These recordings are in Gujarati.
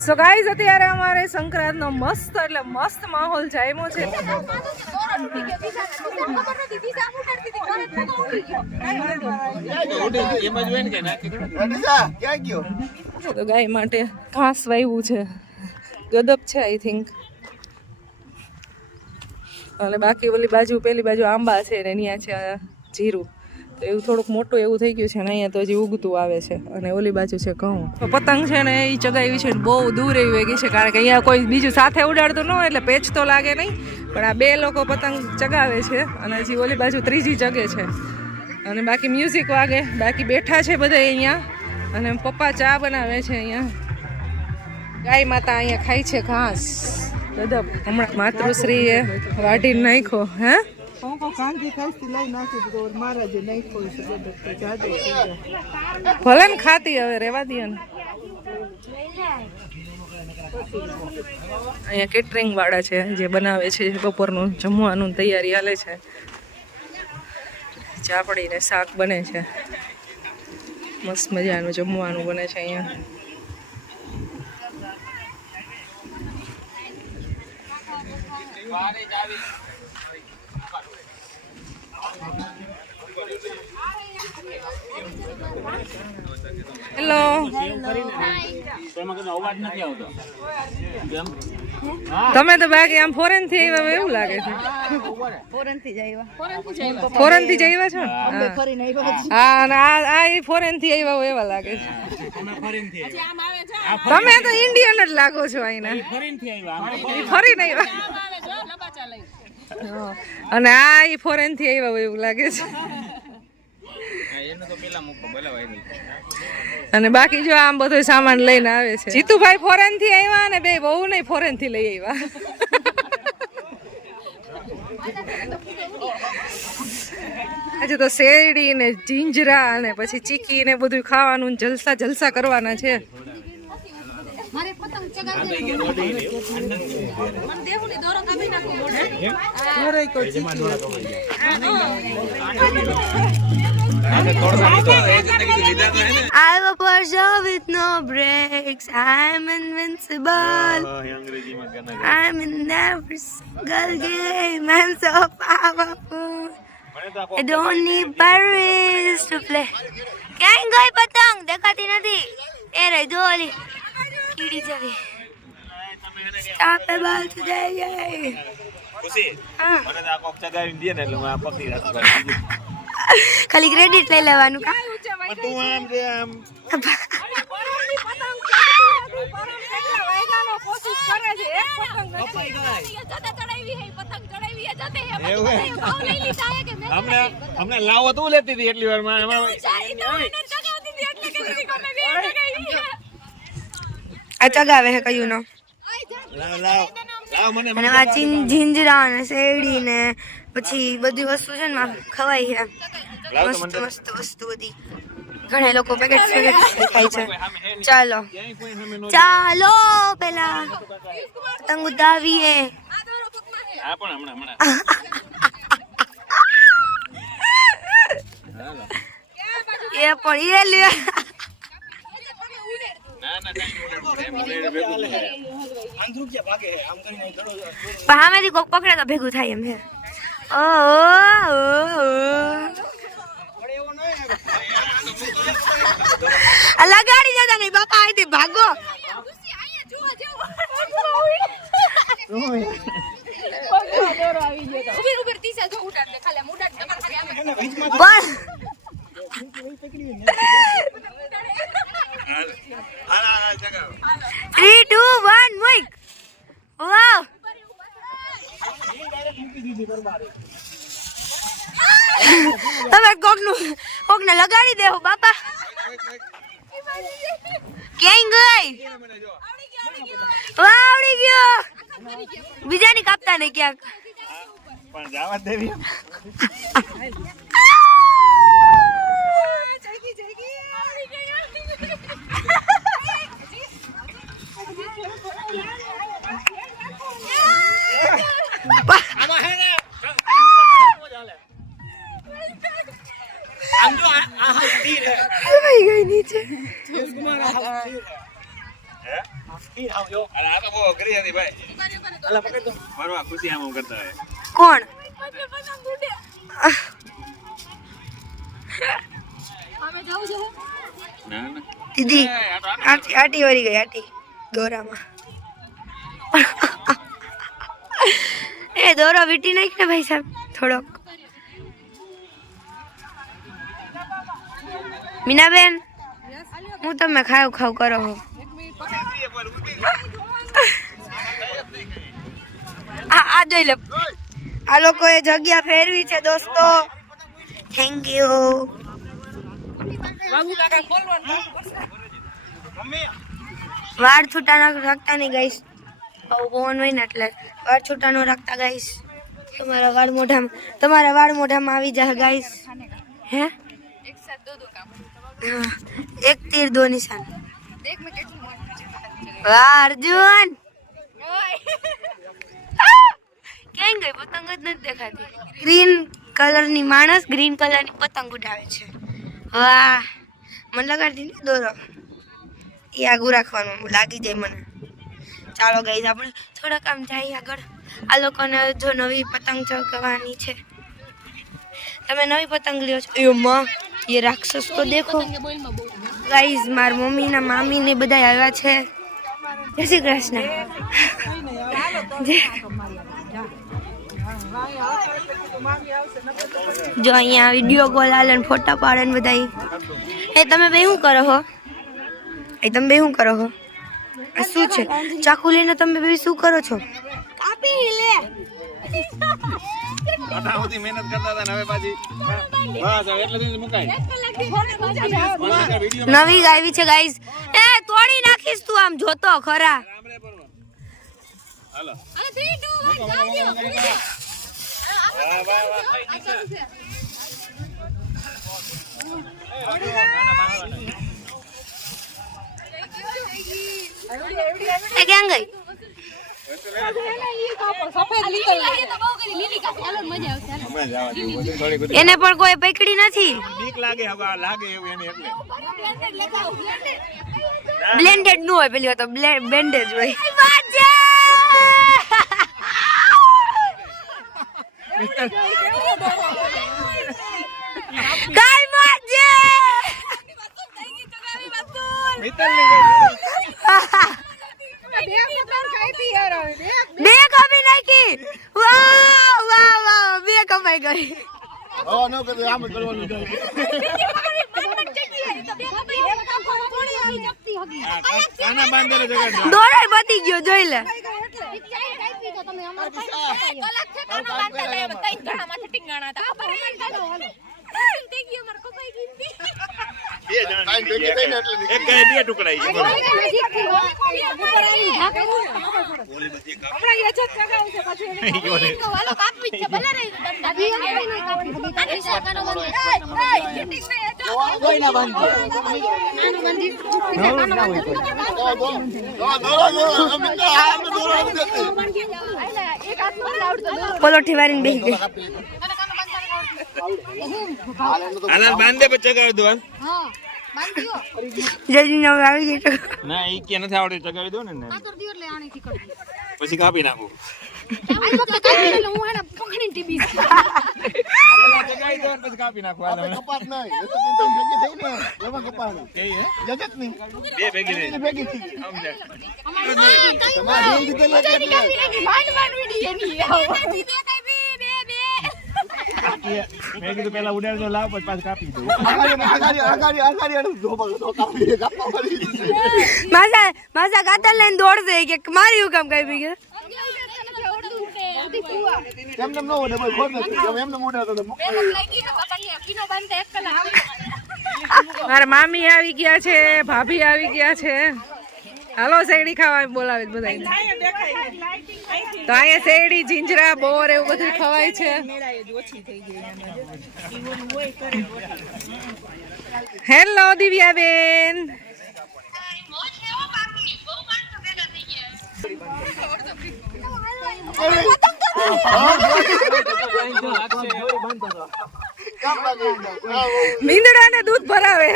સો ગાઈઝ અત્યારે અમારે સંક્રાંતનો મસ્ત એટલે મસ્ત માહોલ જામ્યો છે. તો ગાય માટે ઘાસ વાવ્યું છે, ગદબ છે આઈ થિંક, અને બાકી ઓલી બાજુ પેલી બાજુ આંબા છે ને અહીંયા છે જીરું. તો એવું થોડુંક મોટું એવું થઈ ગયું છે ને અહીંયા તો હજી ઉગતું આવે છે, અને ઓલી બાજુ છે ઘઉં. પતંગ છે ને એ ચગાવી છે ને બહુ દૂર એવી વેગી છે, કારણ કે અહીંયા કોઈ બીજું સાથે ઉડાડતું ન હોય એટલે પેચ તો લાગે નહીં, પણ આ બે લોકો પતંગ ચગાવે છે અને હજી ઓલી બાજુ ત્રીજી જગે છે, અને બાકી મ્યુઝિક વાગે. બાકી બેઠા છે બધા અહીંયા, અને પપ્પા ચા બનાવે છે અહીંયા. ગાય માતા અહીંયા ખાય છે ઘાસ ગદબ. હમણાં માતૃશ્રીએ વાઢીને નાખ્યો. હે ભલે ને ખાતી, હવે રેવા દે ને. અહીંયા કેટરિંગ વાળા છે જે બનાવે છે બપોરનું જમવાનું તૈયારી હાલે છે. ચાપડી ને શાક બને છે, મસ્ત મજાનું જમવાનું બને છે અહીંયા. હેલો, તમે તો બાકી આમ ફોરેન થી આવ્યા એવું લાગે છે. ફોરેન થી જ આવ્યા છો? હા, અને આ ફોરેન થી આવ્યા હોય એવા લાગે છે. તમે તો ઇન્ડિયન જ લાગો છો અહીંના. ફરીને આવ્યા, અને આ ફોરેન થી આવ્યા હોય એવું લાગે છે. અને બાકી જો આમ બધો સામાન લઈને આવે છે. જીતુભાઈ ફોરેન થી આવ્યા અને બે બહુ નહીં ફોરેન થી લઈ આવ્યા. આજે તો શેરડી ને જીંજરા અને પછી ચીકી ને બધું ખાવાનું જલસા જલસા કરવાના છે. I have a Porsche with no brakes. I'm invincible. I'm in every single game. I'm so powerful. I don't need batteries to play. ક્યાં ગઈ પતંગ? દેખાતી નથી. એ રહી જો ઓલી કીડી જેવી. Stop the ball today. ખુશી મને તો આ કોક ચગાવી દે ને એટલે હું આ પકડી રાખું. ખાલી ક્રેડિટ લઈ લેવાનું કા? તું આમ કે આમ હમણાં લાવો તું લેતી હતી એટલી વાર માં. આ ચગાવે હે કયું નો? મને આ જીંજરા ને શેરડી ને પછી બધી વસ્તુ છે ને ખવાય છે. મસ્ત મસ્ત વસ્તુ બધી. ઘણા લોકો પેકેટ ખાય છે. ચાલો ચાલો પેલા પતંગ ઉડાવીએ. એ પણ એ લે સામેથી કોક પકડે તો ભેગું થાય એમ છે. લગાડી જતા નહીં બાપા, અહીંથી ભાગો. Three, two, one, Mike. Wow. તમે કોકને લગાડી દેવો બાપા. ક્યાંય ગઈ? આવડી ગયો. બીજાની કાપતા નહીં ક્યાંક પણ જવા દેવી. ગઈ નીચે. અરે આ તો બહુ અઘરી હતી ભાઈ. ફરવા ખુશી આમ કરતા હોય. કોણ ના ના દીદી આટી વળી ગઈ આટી દોરામાં એ દોરો વીટી નાખ ને ભાઈ સાહેબ થોડોક મીનાબેન હું તમે ખાવ ખાવ કરો હો આ જોઈ લે આ લોકોએ જગ્યા ફેરવી છે દોસ્તો થેન્ક યુ વાળ છૂટા રાખતા નહીં ગાઈસ આવું પવન હોય ને એટલે વાળ છૂટા ન રાખતા ગાઈસ તમારા વાળ મોઢામાં આવી જાય ગાઈસ હે हाँ, एक तीर दो निशान वाह अर्जुन ક્યાં ગઈ પતંગ જ નથી દેખાતી ગ્રીન કલરની માણસ ગ્રીન કલરની પતંગ ઉડાવે છે વાહ મને લગાડતી ને દોરો એ આગું રાખવાનું લાગી જાય મને ચાલો ગઈ આપણે થોડાક આમ જઈએ આગળ આ લોકોને જો નવી પતંગ ચગાવવાની છે તમે નવી પતંગ લ્યો છો એ માં ये राक्षस तो देखो गाइस मार मम्मी ना मामी ने બધા આવ્યા છે જય શ્રી કૃષ્ણ જો અહીંયા વિડિયો કોલ આલે ને ફોટા પાડે ને બધા એ તમે બે શું કરો છો આ શું છે ચાકુ લઈને તમે બે શું કરો છો કાપી લે આટાઓથી મહેનત કરતા હતા ને હવે પાછી બસ હવે એટલે જ મુકાય. નવી આવી છે ગાઈસ એ તોડી નાખીશ તું આમ જોતો ખરા હાલો એ ક્યાં ગઈ એને પણ કોઈ પકડી નથી બીક લાગે હવે લાગે એવું એને એટલે બ્લેન્ડેડ નું હોય પેલી તો બેન્ડેજ હોય કાઈ માજે મિત્તલ બે કમી નાખી વાહ વાહ વાહ બે કમાઈ ગઈ ન કરે આમ જ કરવાનું આના બાંધેલો જગા દોરાય બતી ગયો જોઈ લે એક ગાય બે ટુકડાઈ પલોઠી વારીને બેસી ગઈ આલા બાંધે પછી ચગાવી દો જલ્દી નવ આવી ગઈ તો ના ઈ કે નથી આવડે ચગાવી દો ને પછી કાપી નાખું ચગાવી દો ને પછી કાપી નાખું કપાત નહીં એમાં કપાત કે જગત નહીં બે ભેગી થઈ સમજે મેં કીધું પેલા ઉડાડજો લાવ પછી પાછું કાપી દઉં માસા કાતર લઈને દોડશે કે મારી હું કામ કઈ બી ગયો મારા મામી આવી ગયા છે ભાભી આવી ગયા છે હાલો શેરડી ખાવા બોલાવે બધા તો અહીંયા શેરડી જીંજરા બોર એવું બધું ખવાય છે હેલો દિવ્યાબેન મીંદડા ને દૂધ ભરાવે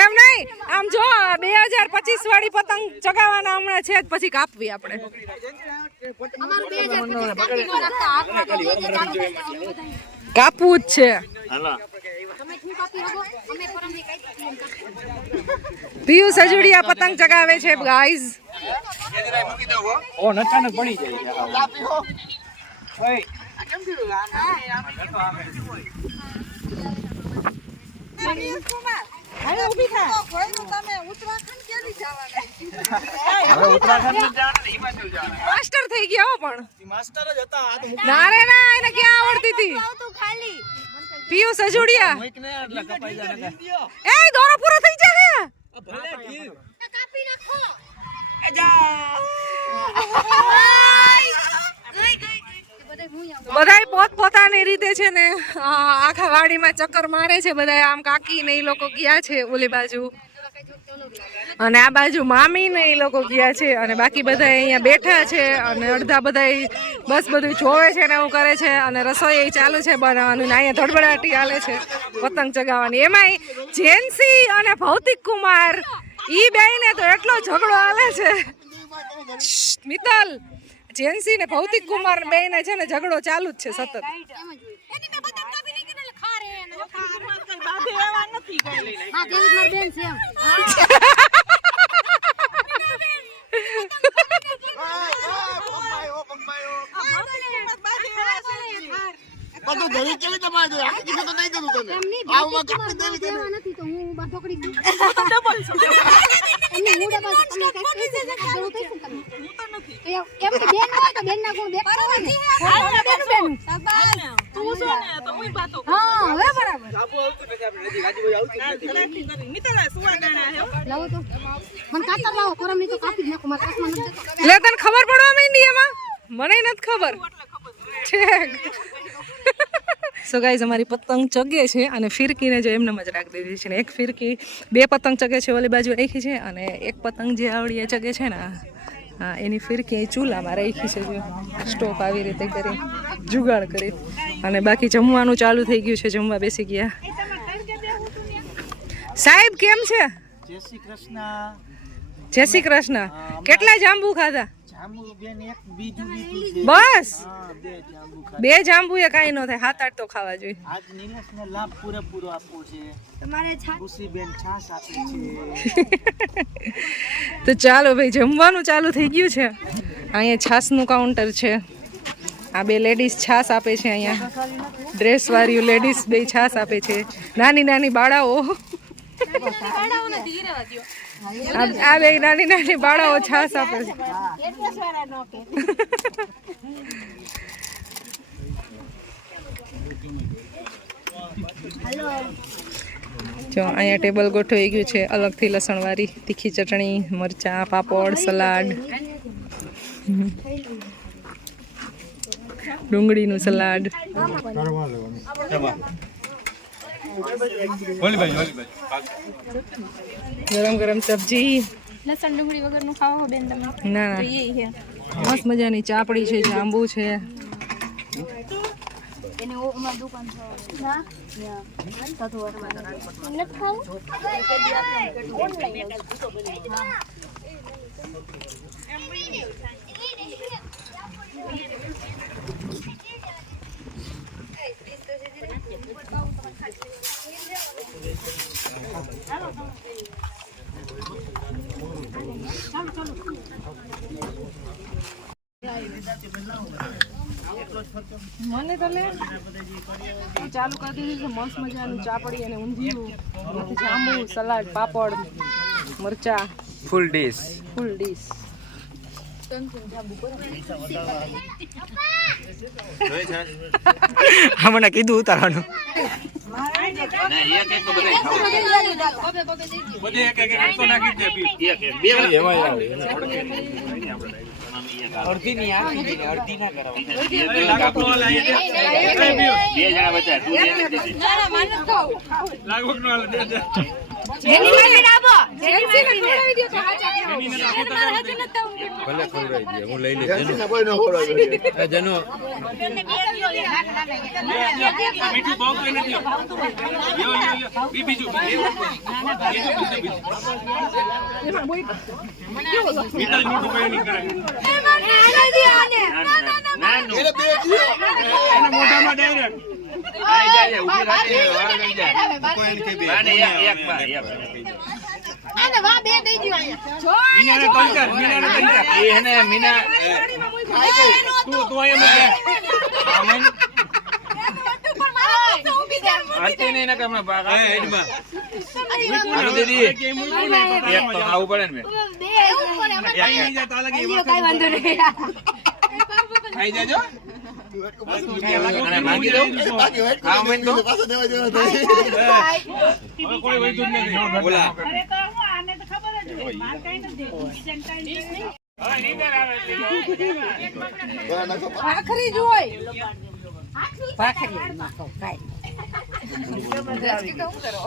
એમ નહીં, આમ જો 2025 વાળી પતંગ ચગાવવાના હમણાં છે જ, પછી કાપવી આપણે. કાપવું જ છે. પિયુષ સજુડિયા પતંગ ચગાવે છે ગાઈઝ. માસ્ટર થઈ ગયા હો, પણ ના રે ના, એને ક્યાં આવડતી હતી પિયુષ સજુડિયા. એ દોરો પૂરો થઈ જાય. બધાય પોતપોતાની રીતે છે ને આખા વાડીમાં ચક્કર મારે છે બધા. આમ કાકી ને એ લોકો ગયા છે ઓલી બાજુ, અને આ બાજુ મામી ને એ લોકો ગયા છે, અને બાકી બધા અહીંયા બેઠા છે, અને અડધા બધા બસ બધું જોવે છે ને એવું કરે છે, અને રસોઈ ચાલુ છે બનાવવાનું, ને અહીંયા ધડબડાટી હાલે છે પતંગ ચગાવવાની. એમાંય જેન્સી અને ભૌતિક કુમાર ઈ બેયને તો એટલો ઝઘડો હાલે છે. મિત્તલ, જેન્સી ને ભૌતિક કુમાર બેયને છે ને ઝઘડો ચાલુ જ છે સતત. બધું ઘરે કેવી તમારે આખી તો નહીં કરું તને આમાં કાપી દેવી તને નથી તો હું બા ઠોકડી દઉં ડબલ છો એમને હું ડબલ તમને કઈ કઈ છે કે હું તો નથી એમ કે બેન હોય તો બેન ના ગુણ દેખાડો ને બેન શાબાશ તું છો ને તો હું બાતો હા હવે બરાબર સાબુ આવતું પછી આપણે નદી ગાજીભાઈ આવતું નથી કરી મિતલા સુવા ગાણા હે લાવો તો મન કાતર લાવો કરમ ની તો કાપી નાખો મારા કાસમાં નથી દેતો. લે તને ખબર પડવા માંડી એમાં? મને નથી ખબર. સો ગાઈઝ, અમારી પતંગ ચગે છે, અને ફિરકીને જો એમને જ રાખી દીધી છે, ને એક ફિરકી 2 પતંગ ચગે છે ઓલી બાજુ રાખી છે, અને એક પતંગ જે આવડીએ ચગે છે ને હા એની ફિરકી ચૂલામાં રાખી છે. જો સ્ટોપ આવી રીતે કરી જુગાડ કરી, અને બાકી જમવાનું ચાલુ થઈ ગયું છે, જમવા બેસી ગયા. સાહેબ કેમ છે? જય શ્રી કૃષ્ણ. જય શ્રી કૃષ્ણ. કેટલા જાંબુ ખાધા? બસ 2 જાંબુ એ કાંઈ ન થાય, 7-8 તો ખાવા જોઈએ. આજ નિલેશને લાભ પૂરેપૂરો આપવો છે. તમારે ખુશીબેન છાશ આપે છે. તો ચાલો ભાઈ, જમવાનું ચાલુ થઈ ગયું છે. અહીંયા છાશનું કાઉન્ટર છે. આ 2 લેડીઝ છાશ આપે છે. અહીંયા ડ્રેસ વાળી લેડીઝ 2 છાશ આપે છે. નાની નાની બાળાઓ, આ 2 નાની નાની બાળાઓ છાશ આપે છે. જો અહીંયા ટેબલ ગોઠવાઈ ગયું છે અલગથી, લસણવાળી તીખી ચટણી, મરચાં, પાપડ, સલાડ, ડુંગળીનું સલાડ, ગરમ ગરમ સબ્જી. લસણ ડુંગળી વગરનું ખાવા બેન તમે? ના ના, મસ્ત મજાની ચાપડી છે, જાંબુ છે. એને અમાર દુકાન છે ના સાધુ નથી ખાવું ઓનલાઈન મને તો લે ચાલુ કરી દીધું છે મસ્ત મજાનું ચાપડી અને ઊંધિયું, જાંબુ, સલાડ, પાપડ, મરચા, ફૂલ ડીશ. મને કીધું ઉતારવાનું. અડધી ની અડધી ના કરાવવા. જેની માસીને આપો જેની માસીને ભલે ખવડાવી દે હું લઈ લઈશ જેન્સીને કોઈ ન ખવડાવે. જનો મીઠું બહુ કોઈ નથી યો બીજું મીઠું કોઈ નહીં કરે એને બે જીઓ. એના મોઢામાં ડાયરેક્ટ આને વા બે દઈ દ્યો અહીંયા મીનાને કલ્ચર એ હે મીના તું અહીંયા આતે નહીં ના કમણા ભાગ હેડમાં આનો દીદી એક તો આવું પડે ને બે ઉપર અમે નહીં જા તાલા કે કઈ વાંધો નહીં ખાઈ જાજો અને માંગી એ બાકી વાઈટ હા, મેં તો. પાછો દેવા જેવો થાય. હવે કોઈ વૈતું જ નથી બોલા બરાબર નાખો. ભાખરી જ હોય ભાખરી નાખો કાઈ શું કરો